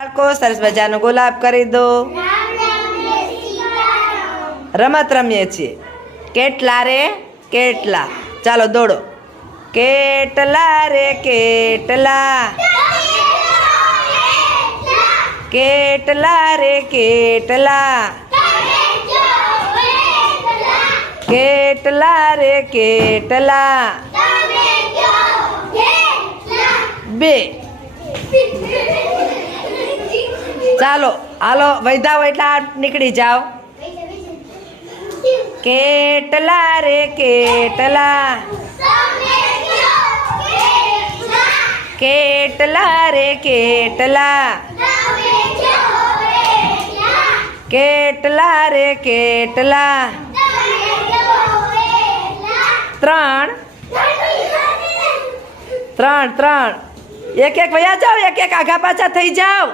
બાળકો સરસ મજાનો ગુલાબ કરી દો. રમત રમીએ છીએ. કેટલા રે કેટલા. ચાલો દોડો. કેટલા રે કેટલા. કેટલા રે કેટલા. કેટલા રે કેટલા. બે. ચાલો હાલો વૈધા હોય એટલે નીકળી જાઓ. કેટલા રે કેટલા. કેટલા રે કેટલા. કેટલા રે કેટલા. ત્રણ. ત્રણ ત્રણ. એક એક વયા જાઓ, એક એક આગા પાછા થઈ જાઓ.